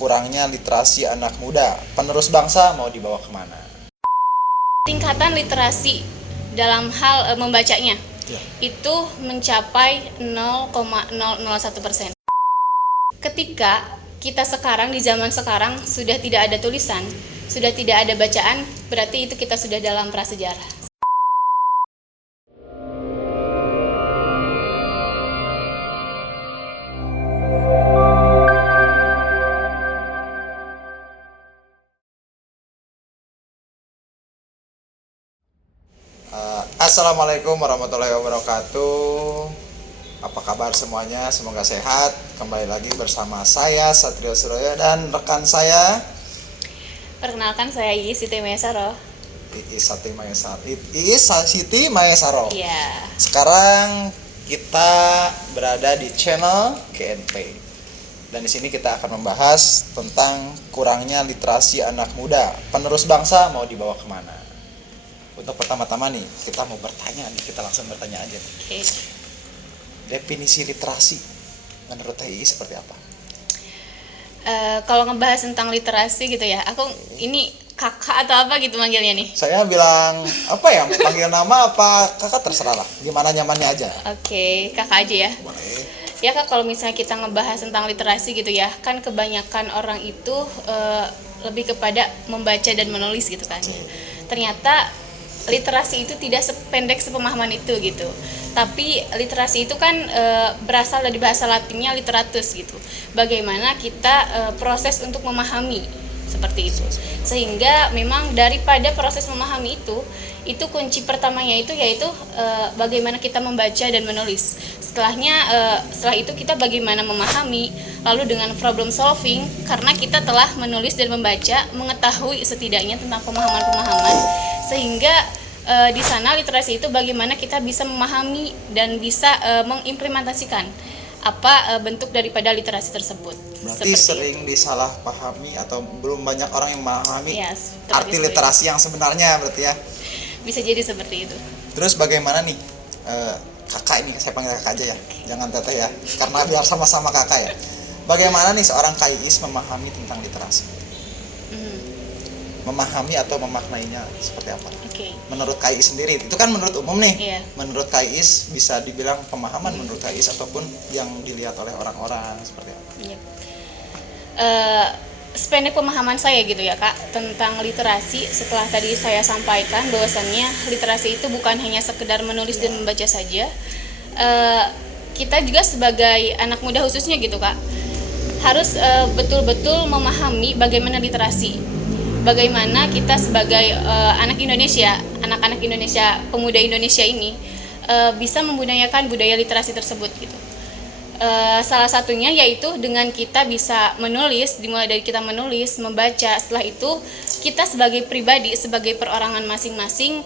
Kurangnya literasi anak muda, penerus bangsa mau dibawa kemana? Tingkatan literasi dalam hal membacanya Ya. itu mencapai 0,001%. Ketika kita sekarang di zaman sekarang sudah tidak ada tulisan, sudah tidak ada bacaan, berarti itu kita sudah dalam prasejarah. Assalamualaikum warahmatullahi wabarakatuh. Apa kabar semuanya? Semoga sehat. Kembali lagi bersama saya Satrio Suroyo dan rekan saya Perkenalkan, saya Iis Siti Mayasaro. Iis Siti Mayasaro. Iya. Sekarang kita berada di channel GNP. Dan di sini kita akan membahas tentang kurangnya literasi anak muda. Penerus bangsa mau dibawa kemana? Untuk pertama-tama nih, kita mau bertanya nih, kita langsung bertanya aja. Oke. Definisi literasi menurut TI seperti apa? Kalau ngebahas tentang literasi gitu ya, aku ini kakak atau apa gitu manggilnya nih. Saya bilang apa ya, mau panggil nama apa kakak terserah lah, gimana nyamannya aja. Oke, kakak aja ya. Boleh. Ya kak, kalau misalnya kita ngebahas tentang literasi gitu ya, kan kebanyakan orang itu lebih kepada membaca dan menulis gitu kan. Ternyata literasi itu tidak sependek sepemahaman itu gitu. Tapi literasi itu kan berasal dari bahasa Latinnya literatus gitu. Bagaimana kita proses untuk memahami seperti itu. Sehingga memang daripada proses memahami itu kunci pertamanya itu yaitu bagaimana kita membaca dan menulis. Setelah itu kita bagaimana memahami, lalu dengan problem solving, karena kita telah menulis dan membaca, mengetahui setidaknya tentang pemahaman-pemahaman, sehingga di sana literasi itu bagaimana kita bisa memahami dan bisa mengimplementasikan apa bentuk daripada literasi tersebut. Berarti sering disalahpahami atau belum banyak orang yang memahami arti itu. literasi yang sebenarnya berarti ya. Bisa jadi seperti itu. Terus bagaimana nih kakak ini, saya panggil kakak aja ya, jangan teteh ya, karena biar sama-sama kakak ya. Bagaimana nih seorang KIIS memahami tentang literasi? Memahami atau memaknainya seperti apa? Okay. Menurut KIIS sendiri, itu kan menurut umum nih. Yeah. Menurut KIIS bisa dibilang pemahaman menurut KIIS ataupun yang dilihat oleh orang-orang seperti apa? Yeah. Sependek pemahaman saya gitu ya kak tentang literasi, setelah tadi saya sampaikan bahwasannya literasi itu bukan hanya sekedar menulis dan membaca saja. Kita juga sebagai anak muda khususnya gitu kak harus betul-betul memahami bagaimana literasi. Bagaimana kita sebagai anak-anak Indonesia, pemuda Indonesia ini bisa membudayakan budaya literasi tersebut gitu. Salah satunya yaitu dengan kita bisa menulis, dimulai dari kita menulis, membaca. Setelah itu kita sebagai pribadi, sebagai perorangan masing-masing,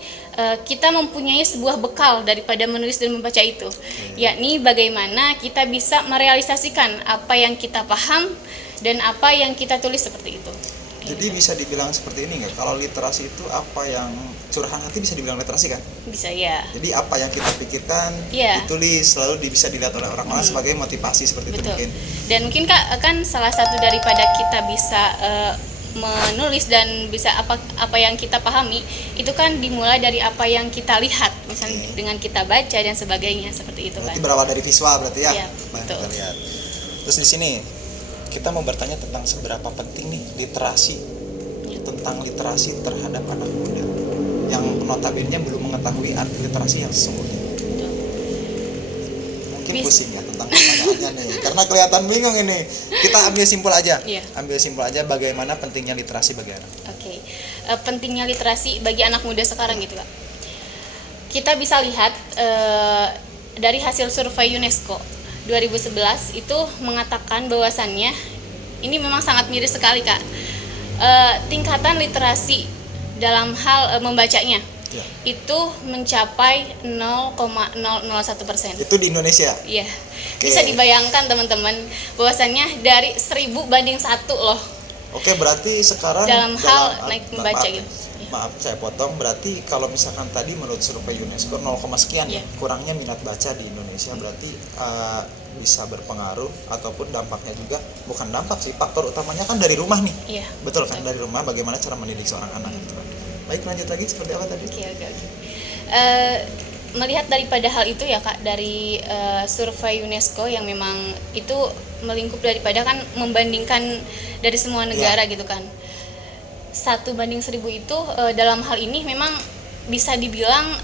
kita mempunyai sebuah bekal daripada menulis dan membaca itu, yakni bagaimana kita bisa merealisasikan apa yang kita paham dan apa yang kita tulis seperti itu. Jadi bisa dibilang seperti ini nggak? Kalau literasi itu apa yang curahan hati bisa dibilang literasi kan? Bisa ya. Jadi apa yang kita pikirkan ditulis, lalu bisa dilihat oleh orang-orang sebagai motivasi seperti itu mungkin. Dan mungkin kak kan salah satu daripada kita bisa menulis dan bisa apa yang kita pahami itu kan dimulai dari apa yang kita lihat, misalnya dengan kita baca dan sebagainya seperti itu. Berarti berawal dari visual berarti ya? Iya, betul. Kita lihat. Terus di sini kita mau bertanya tentang seberapa penting nih literasi, tentang literasi terhadap anak muda yang notabene belum mengetahui arti literasi yang sesungguhnya. Mungkin pusing ya tentang pertanyaannya nih, karena kelihatan bingung ini. Kita ambil simpul aja, ambil simpul aja bagaimana pentingnya literasi bagi anak. Oke. Pentingnya literasi bagi anak muda sekarang gitu kak. Kita bisa lihat dari hasil survei UNESCO 2011 itu mengatakan bahwasannya ini memang sangat miris sekali kak. Tingkatan literasi dalam hal membacanya itu mencapai 0,001%. Itu di Indonesia? Iya. Bisa dibayangkan teman-teman bahwasannya dari 1000 banding 1 loh. Oke, berarti sekarang dalam hal naik membaca maaf, gitu. maaf saya potong, berarti kalau misalkan tadi menurut survei UNESCO 0, sekian ya, kurangnya minat baca di Indonesia, berarti bisa berpengaruh ataupun dampaknya juga, bukan dampak sih, faktor utamanya kan dari rumah nih. Iya. Betul kan, dari rumah bagaimana cara mendidik seorang anak gitu kan. Baik, lanjut lagi seperti apa tadi? Oke. Melihat daripada hal itu ya Kak, dari survei UNESCO yang memang itu melingkup daripada kan membandingkan dari semua negara gitu kan. 1:1000 itu dalam hal ini memang bisa dibilang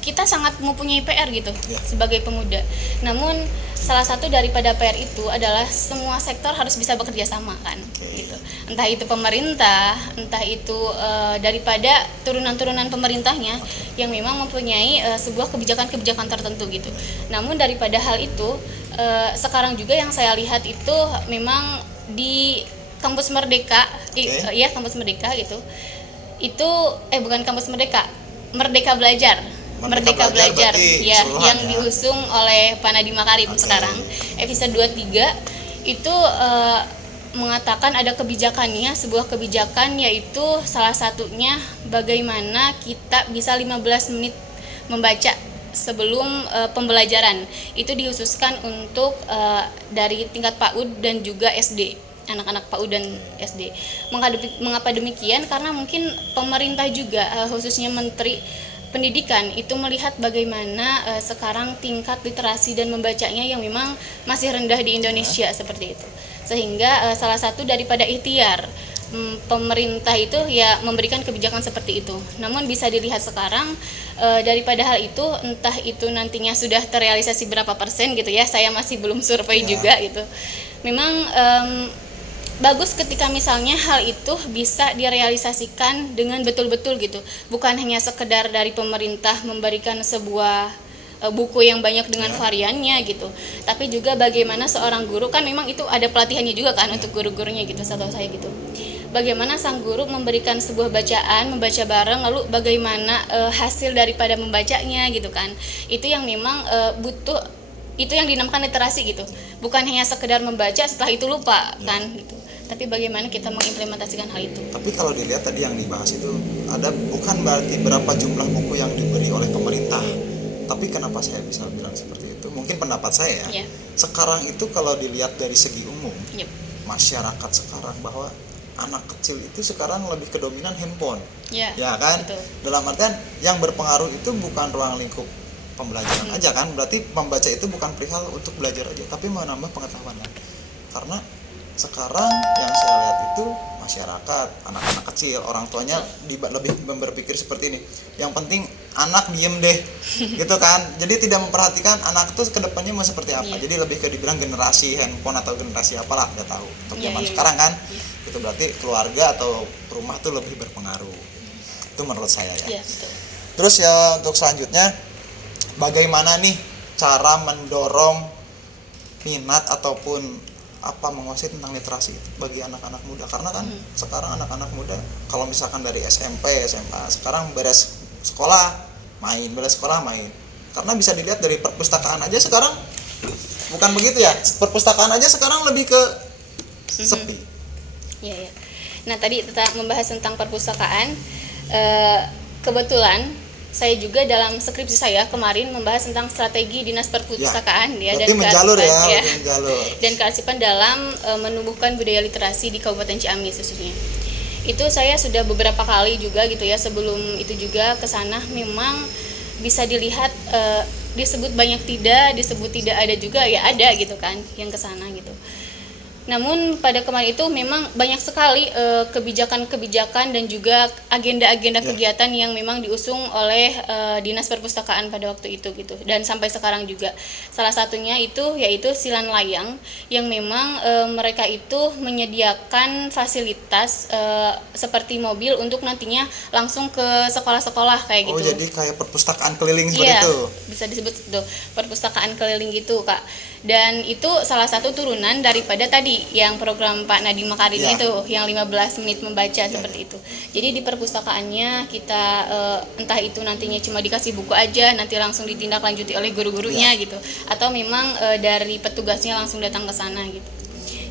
kita sangat mempunyai PR gitu sebagai pemuda. Namun salah satu daripada PR itu adalah semua sektor harus bisa bekerja sama kan, gitu. Entah itu pemerintah, entah itu daripada turunan-turunan pemerintahnya yang memang mempunyai sebuah kebijakan-kebijakan tertentu gitu. Namun daripada hal itu sekarang juga yang saya lihat itu memang di Kampus Merdeka, ya Kampus Merdeka gitu. Itu bukan Kampus Merdeka, Merdeka Belajar. Merdeka Belajar ya, yang diusung oleh Pak Nadiem Makarim sekarang. Episode 23 itu mengatakan ada kebijakannya, sebuah kebijakan yaitu salah satunya bagaimana kita bisa 15 menit membaca sebelum pembelajaran. Itu dikhususkan untuk dari tingkat PAUD dan juga SD. Anak-anak PAUD dan SD. Mengapa demikian? Karena mungkin pemerintah juga khususnya Menteri Pendidikan itu melihat bagaimana sekarang tingkat literasi dan membacanya yang memang masih rendah di Indonesia seperti itu. Sehingga salah satu daripada ikhtiar pemerintah itu ya memberikan kebijakan seperti itu. Namun bisa dilihat sekarang daripada hal itu, entah itu nantinya sudah terrealisasi berapa persen gitu ya, saya masih belum survei juga gitu. Memang bagus ketika misalnya hal itu bisa direalisasikan dengan betul-betul gitu, bukan hanya sekedar dari pemerintah memberikan sebuah buku yang banyak dengan variannya gitu, tapi juga bagaimana seorang guru, kan memang itu ada pelatihannya juga kan untuk guru-gurunya gitu, setahu saya gitu. Bagaimana sang guru memberikan sebuah bacaan, membaca bareng, lalu bagaimana hasil daripada membacanya gitu kan, itu yang memang butuh, itu yang dinamakan literasi gitu, bukan hanya sekedar membaca setelah itu lupa kan gitu, tapi bagaimana kita mengimplementasikan hal itu. Tapi kalau dilihat tadi yang dibahas itu ada, bukan berarti berapa jumlah buku yang diberi oleh pemerintah, tapi kenapa saya bisa bilang seperti itu, mungkin pendapat saya sekarang itu kalau dilihat dari segi umum masyarakat sekarang, bahwa anak kecil itu sekarang lebih kedominan handphone ya kan, betul. Dalam artian yang berpengaruh itu bukan ruang lingkup pembelajaran aja kan, berarti membaca itu bukan perihal untuk belajar aja, tapi menambah pengetahuan kan? Karena sekarang yang saya lihat itu masyarakat, anak-anak kecil, orang tuanya lebih berpikir seperti ini, yang penting anak diem deh gitu kan, jadi tidak memperhatikan anak itu kedepannya mau seperti apa. Jadi lebih ke dibilang generasi handphone atau generasi apalah, nggak tahu untuk zaman sekarang kan. Itu berarti keluarga atau rumah tuh lebih berpengaruh, itu menurut saya ya. Betul. Terus ya untuk selanjutnya, bagaimana nih cara mendorong minat ataupun menguasai tentang literasi bagi anak-anak muda, karena kan sekarang anak-anak muda kalau misalkan dari SMP, SMA, sekarang beres sekolah main, karena bisa dilihat dari perpustakaan aja sekarang bukan begitu ya, perpustakaan aja sekarang lebih ke sepi. Iya. Nah tadi kita membahas tentang perpustakaan, kebetulan saya juga dalam skripsi saya kemarin membahas tentang strategi dinas perpustakaan dan kearsipan dalam menumbuhkan budaya literasi di Kabupaten Ciamis khususnya. Itu saya sudah beberapa kali juga gitu ya, sebelum itu juga ke sana, memang bisa dilihat disebut banyak tidak, disebut tidak ada juga ya ada gitu kan yang ke sana gitu. Namun pada kemarin itu memang banyak sekali kebijakan-kebijakan dan juga agenda-agenda kegiatan yang memang diusung oleh Dinas Perpustakaan pada waktu itu gitu. Dan sampai sekarang juga. Salah satunya itu yaitu Silan Layang, yang memang mereka itu menyediakan fasilitas seperti mobil untuk nantinya langsung ke sekolah-sekolah kayak gitu. Oh, jadi kayak perpustakaan keliling seperti itu. Bisa disebut itu perpustakaan keliling gitu, Kak. Dan itu salah satu turunan daripada tadi yang program Pak Nadiem Makarim itu yang 15 menit membaca seperti itu. Jadi di perpustakaannya kita entah itu nantinya cuma dikasih buku aja, nanti langsung ditindaklanjuti oleh guru-gurunya gitu, atau memang dari petugasnya langsung datang ke sana gitu.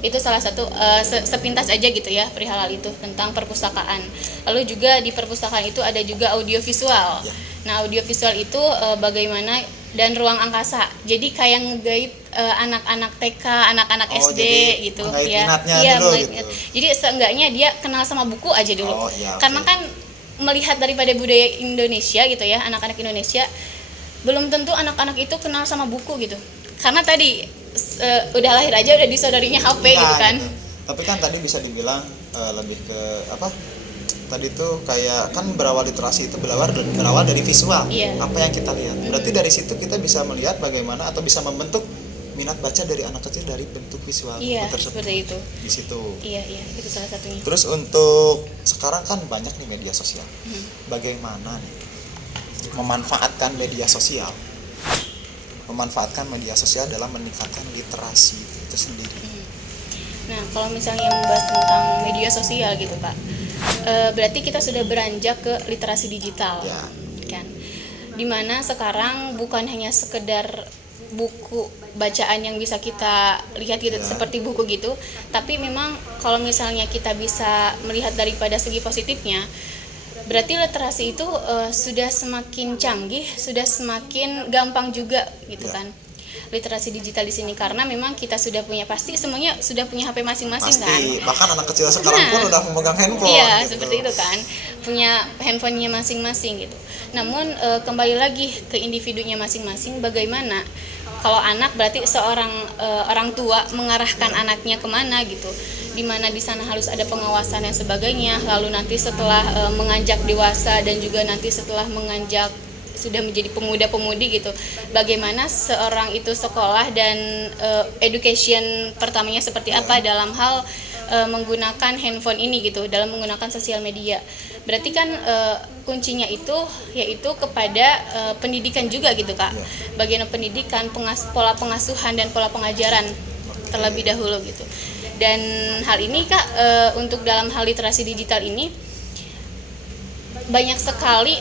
Itu salah satu sepintas aja gitu ya perihal hal itu tentang perpustakaan. Lalu juga di perpustakaan itu ada juga audiovisual. Ya. Nah, audiovisual itu bagaimana dan ruang angkasa. Jadi kayak ngegait anak-anak TK, anak-anak Oh, SD jadi gitu menggait ya. minatnya Iya, dulu menggait gitu. minat. Jadi seenggaknya dia kenal sama buku aja dulu. Oh, iya, oke. Karena kan melihat daripada budaya Indonesia gitu ya, anak-anak Indonesia belum tentu anak-anak itu kenal sama buku gitu. Karena tadi udah lahir aja udah disodorinya HP Iya, gitu kan. gitu. Tapi kan tadi bisa dibilang lebih ke apa? Tadi tuh kayak kan berawal literasi itu berawal dari visual. Iya. Apa yang kita lihat. Berarti dari situ kita bisa melihat bagaimana atau bisa membentuk minat baca dari anak kecil dari bentuk visual Iya, buku tersebut. seperti itu. Di situ. Iya, itu salah satunya. Terus untuk sekarang kan banyak nih media sosial. Bagaimana nih memanfaatkan media sosial? Memanfaatkan media sosial dalam meningkatkan literasi itu sendiri. Nah, kalau misalnya membahas tentang media sosial gitu Kak, berarti kita sudah beranjak ke literasi digital, Ya. kan? Dimana sekarang bukan hanya sekedar buku bacaan yang bisa kita lihat gitu, Ya. seperti buku gitu, tapi memang kalau misalnya kita bisa melihat daripada segi positifnya, berarti literasi itu sudah semakin canggih, sudah semakin gampang juga gitu Ya. kan. Literasi digital di sini karena memang kita sudah punya, pasti semuanya sudah punya HP masing-masing kan. Pasti bahkan anak kecil sekarang pun udah memegang handphone. Iya, gitu. seperti itu kan. Punya handphonenya masing-masing gitu. Namun kembali lagi ke individunya masing-masing, bagaimana kalau anak berarti seorang orang tua mengarahkan anaknya kemana gitu. Dimana di sana harus ada pengawasan dan sebagainya. Lalu nanti setelah menganjak dewasa dan juga nanti setelah menganjak sudah menjadi pemuda-pemudi gitu, bagaimana seorang itu sekolah dan education pertamanya seperti apa dalam hal menggunakan handphone ini gitu, dalam menggunakan sosial media. Berarti kan kuncinya itu yaitu kepada pendidikan juga gitu Kak. Ya. Bagian pendidikan, pola pengasuhan dan pola pengajaran terlebih dahulu gitu. Dan hal ini Kak, untuk dalam hal literasi digital ini banyak sekali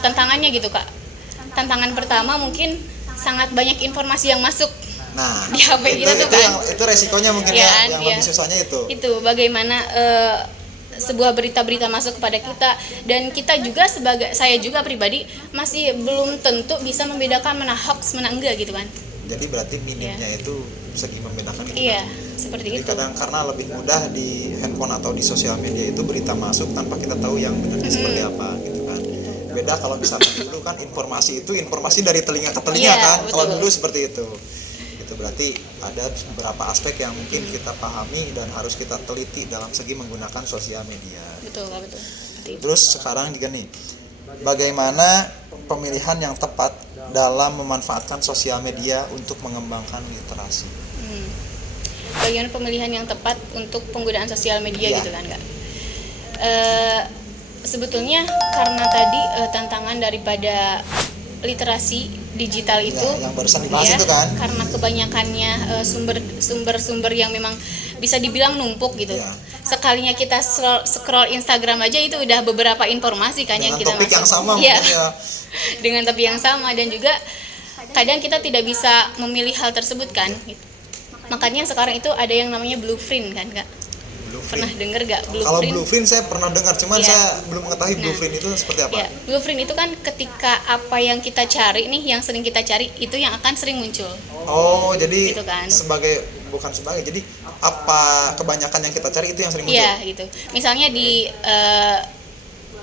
tantangannya gitu Kak. Tantangan pertama mungkin sangat banyak informasi yang masuk Nah, di HP kita tuh kan. itu resikonya mungkin Iya, yang iya. lebih susahnya itu. Itu bagaimana sebuah berita-berita masuk kepada kita, dan kita juga saya juga pribadi masih belum tentu bisa membedakan mana hoax mana enggak gitu kan. Jadi berarti minimnya itu segi membedakan itu. Iya, kan? seperti Jadi itu. kadang karena lebih mudah di handphone atau di sosial media itu berita masuk tanpa kita tahu yang benarnya seperti apa gitu kan. Beda kalau misalkan dulu kan informasi dari telinga ke telinga Iya, kan. Kalau betul. dulu seperti itu. Itu berarti ada beberapa aspek yang mungkin kita pahami dan harus kita teliti dalam segi menggunakan sosial media. Betul Kak, betul. Seperti itu. Terus sekarang juga nih, bagaimana pemilihan yang tepat dalam memanfaatkan sosial media untuk mengembangkan literasi? Bagaimana pemilihan yang tepat untuk penggunaan sosial media Iya. gitu kan Kak. Sebetulnya karena tadi tantangan daripada literasi digital itu yang barusan dibahas ya, itu kan. karena kebanyakannya sumber-sumber yang memang bisa dibilang numpuk gitu. Iya. Sekalinya kita scroll Instagram aja itu udah beberapa informasi kan yang Dengan kita topik masuk. yang sama Iya. mungkin ya. Dengan topik yang sama, dan juga kadang kita tidak bisa memilih hal tersebut kan gitu. Makanya sekarang itu ada yang namanya blueprint kan Kak. Blueprint. Pernah dengar gak Kalau blueprint? blueprint saya pernah dengar, cuman Iya. saya belum mengetahui Nah, blueprint itu seperti apa. Ya, blueprint itu kan ketika apa yang kita cari nih, yang sering kita cari itu yang akan sering muncul. Oh, jadi Gitu kan. bukan sebagai. Jadi apa kebanyakan yang kita cari itu yang sering muncul? Iya gitu. Misalnya di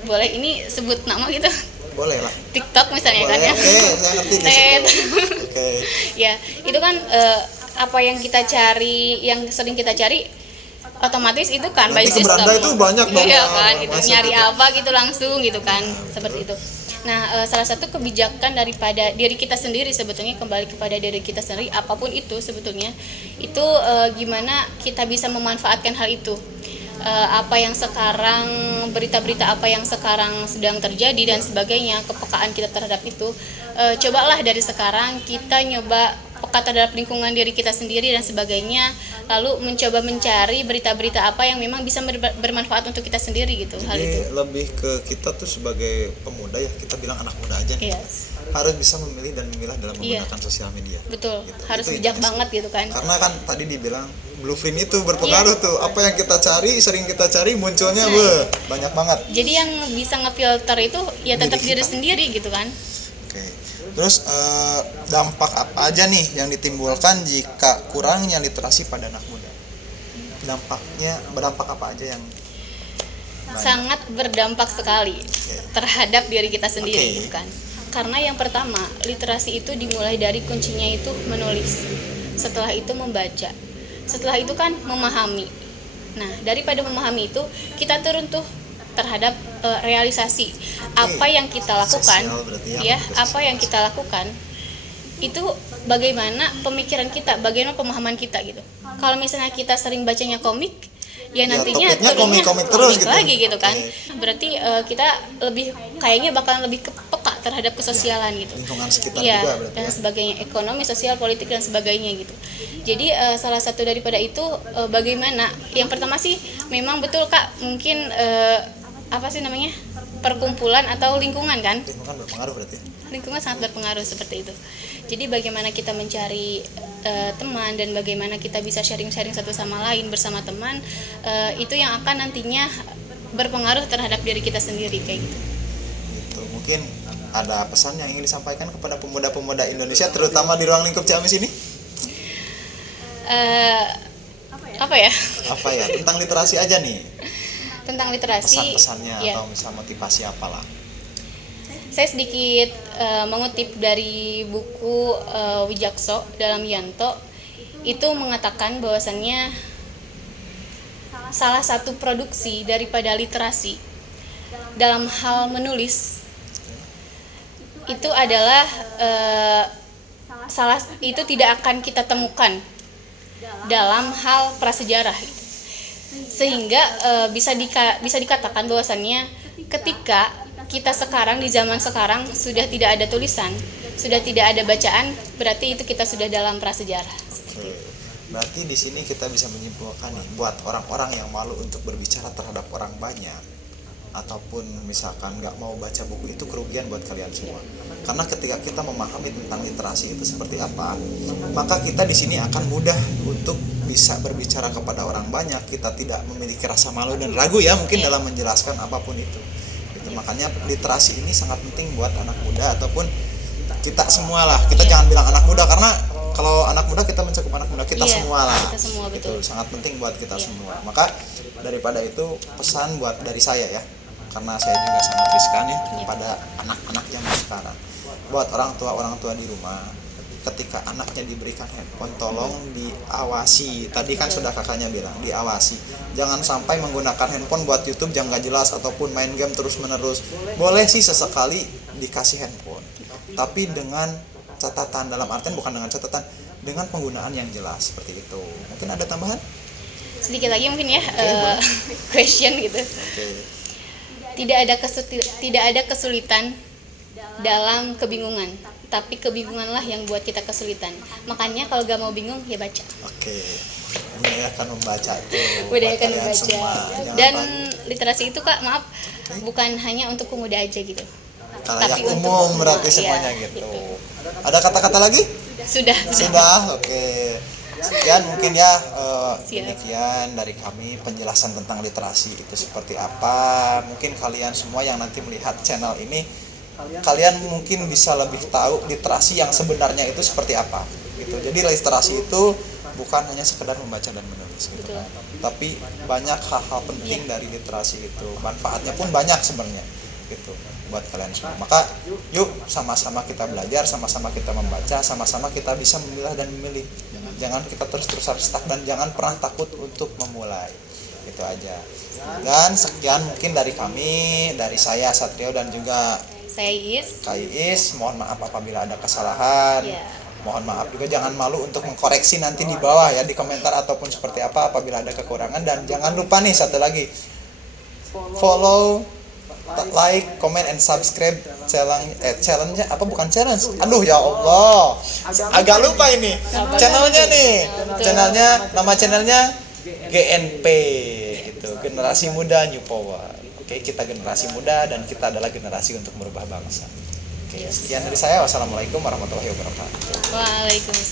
boleh ini sebut nama gitu, Boleh lah. TikTok misalnya Boleh. kan ya. Oke, saya ngerti di Tet. situ. Oke. Ya, itu kan apa yang kita cari, yang sering kita cari, otomatis itu kan Nanti by ke beranda system. itu banyak dong Iya yang kan, gitu. masuk Nyari gitu. apa gitu langsung gitu kan, seperti itu. Nah, salah satu kebijakan daripada diri kita sendiri sebetulnya, kembali kepada diri kita sendiri, apapun itu sebetulnya, itu gimana kita bisa memanfaatkan hal itu. Apa yang sekarang, berita-berita apa yang sekarang sedang terjadi dan sebagainya, kepekaan kita terhadap itu, cobalah dari sekarang kita nyoba peka terhadap lingkungan diri kita sendiri dan sebagainya, lalu mencoba mencari berita-berita apa yang memang bisa bermanfaat untuk kita sendiri gitu. Hal itu. Jadi lebih ke kita tuh sebagai pemuda ya, kita bilang anak muda aja nih, Yes. harus bisa memilih dan memilah dalam menggunakan sosial media. Betul, Gitu. harus Itu bijak intinya sih. banget gitu kan. Karena kan tadi dibilang blueprint itu berpengaruh tuh, apa yang kita cari, sering kita cari munculnya banyak banget. Jadi yang bisa ngefilter itu ya tetap Diri diri kita. sendiri gitu kan. Oke. Terus dampak apa aja nih yang ditimbulkan jika kurangnya literasi pada anak muda? Berdampak apa aja yang banyak? Sangat berdampak sekali terhadap diri kita sendiri Oke. gitu kan. Karena yang pertama, literasi itu dimulai dari kuncinya itu menulis. Setelah itu membaca. Setelah itu kan memahami. Nah, daripada memahami itu, kita turun tuh terhadap realisasi apa yang kita lakukan, Sosial berarti ya, ya, apa yang kita lakukan itu bagaimana pemikiran kita, bagaimana pemahaman kita gitu. Kalau misalnya kita sering bacanya komik, ya nantinya topiknya turunnya komik terus komik gitu. lagi gitu kan. Oke. Berarti kita lebih kayaknya bakalan lebih peka terhadap kesosialan gitu. Lingkungan sekitar Iya, juga berarti dan ya. sebagainya, ekonomi, sosial, politik dan sebagainya gitu. Jadi salah satu daripada itu bagaimana? Yang pertama sih memang betul Kak, mungkin apa sih namanya? Perkumpulan atau lingkungan kan? Lingkungan berpengaruh berarti. Lingkungan sangat berpengaruh seperti itu. Jadi bagaimana kita mencari teman dan bagaimana kita bisa sharing-sharing satu sama lain bersama teman, itu yang akan nantinya berpengaruh terhadap diri kita sendiri kayak gitu. Gitu. Mungkin ada pesan yang ingin disampaikan kepada pemuda-pemuda Indonesia, terutama di ruang lingkup Ciamis ini? Apa ya? Apa ya? Tentang literasi aja nih. Tentang literasi. Pesan-pesannya Ya. atau misal motivasi apalah. Saya sedikit mengutip dari buku Wijakso dalam Yanto, itu mengatakan bahwasannya salah satu produksi daripada literasi dalam hal menulis itu adalah itu tidak akan kita temukan dalam hal prasejarah gitu. Sehingga bisa dikatakan bahwasannya ketika kita sekarang di zaman sekarang sudah tidak ada tulisan, sudah tidak ada bacaan, berarti itu kita sudah dalam prasejarah. Oke. Berarti di sini kita bisa menyimpulkan nih, buat orang-orang yang malu untuk berbicara terhadap orang banyak ataupun misalkan nggak mau baca buku, itu kerugian buat kalian semua. Karena ketika kita memahami tentang literasi itu seperti apa, maka kita di sini akan mudah untuk bisa berbicara kepada orang banyak. Kita tidak memiliki rasa malu dan ragu ya mungkin dalam menjelaskan apapun itu. Makanya literasi ini sangat penting buat anak muda ataupun kita semua lah. Kita jangan bilang anak muda, karena kalau anak muda kita mencakup anak muda, kita semua lah. Kita semua, betul. Itu sangat penting buat kita semua. Maka daripada itu pesan buat dari saya ya, karena saya juga sangat riskan ya kepada anak-anak zaman sekarang. Buat orang tua di rumah, ketika anaknya diberikan handphone, tolong diawasi. Tadi kan sudah kakaknya bilang, diawasi. Jangan sampai menggunakan handphone buat YouTube yang gak jelas ataupun main game terus-menerus. Boleh sih sesekali dikasih handphone, tapi dengan catatan, dalam artian bukan dengan catatan, dengan penggunaan yang jelas seperti itu. Mungkin ada tambahan? Sedikit lagi mungkin ya, question gitu. Oke. Tidak ada kesulitan dalam kebingungan, tapi kebingunganlah yang buat kita kesulitan. Makanya kalau gak mau bingung ya baca. Oke. Ini akan membaca tuh. Budayakan buat kalian membaca. semua. Jangan Dan panik. literasi itu Kak, maaf, bukan hanya untuk pemuda aja gitu. Kalayak tapi untuk umum semua, berarti iya, semuanya gitu. gitu. Ada kata-kata lagi? Sudah. Sudah, oke. Sekian mungkin ya Siap. demikian dari kami penjelasan tentang literasi itu seperti apa. Mungkin kalian semua yang nanti melihat channel ini, kalian mungkin bisa lebih tahu literasi yang sebenarnya itu seperti apa gitu. Jadi literasi itu bukan hanya sekedar membaca dan menulis gitu kan. Tapi banyak hal-hal penting dari literasi itu. Manfaatnya pun banyak sebenarnya gitu buat kalian semua. Maka yuk sama-sama kita belajar, sama-sama kita membaca, sama-sama kita bisa memilah dan memilih. Jangan kita terus-terusan stuck dan jangan pernah takut untuk memulai. Itu aja. Dan sekian mungkin dari kami, dari saya Satrio dan juga Saya Is. Kak Iis. Mohon maaf apabila ada kesalahan. Ya. Mohon maaf juga, jangan malu untuk mengkoreksi nanti di bawah ya, di komentar ataupun seperti apa apabila ada kekurangan. Dan jangan lupa nih satu lagi, follow like, comment, and subscribe challenge-nya apa, bukan challenge, aduh ya Allah agak lupa ini channelnya nih, nama channelnya GNP gitu, Generasi Muda New Power. Oke, kita generasi muda dan kita adalah generasi untuk merubah bangsa. Oke, sekian dari saya. Wassalamualaikum warahmatullahi wabarakatuh. Waalaikumsalam.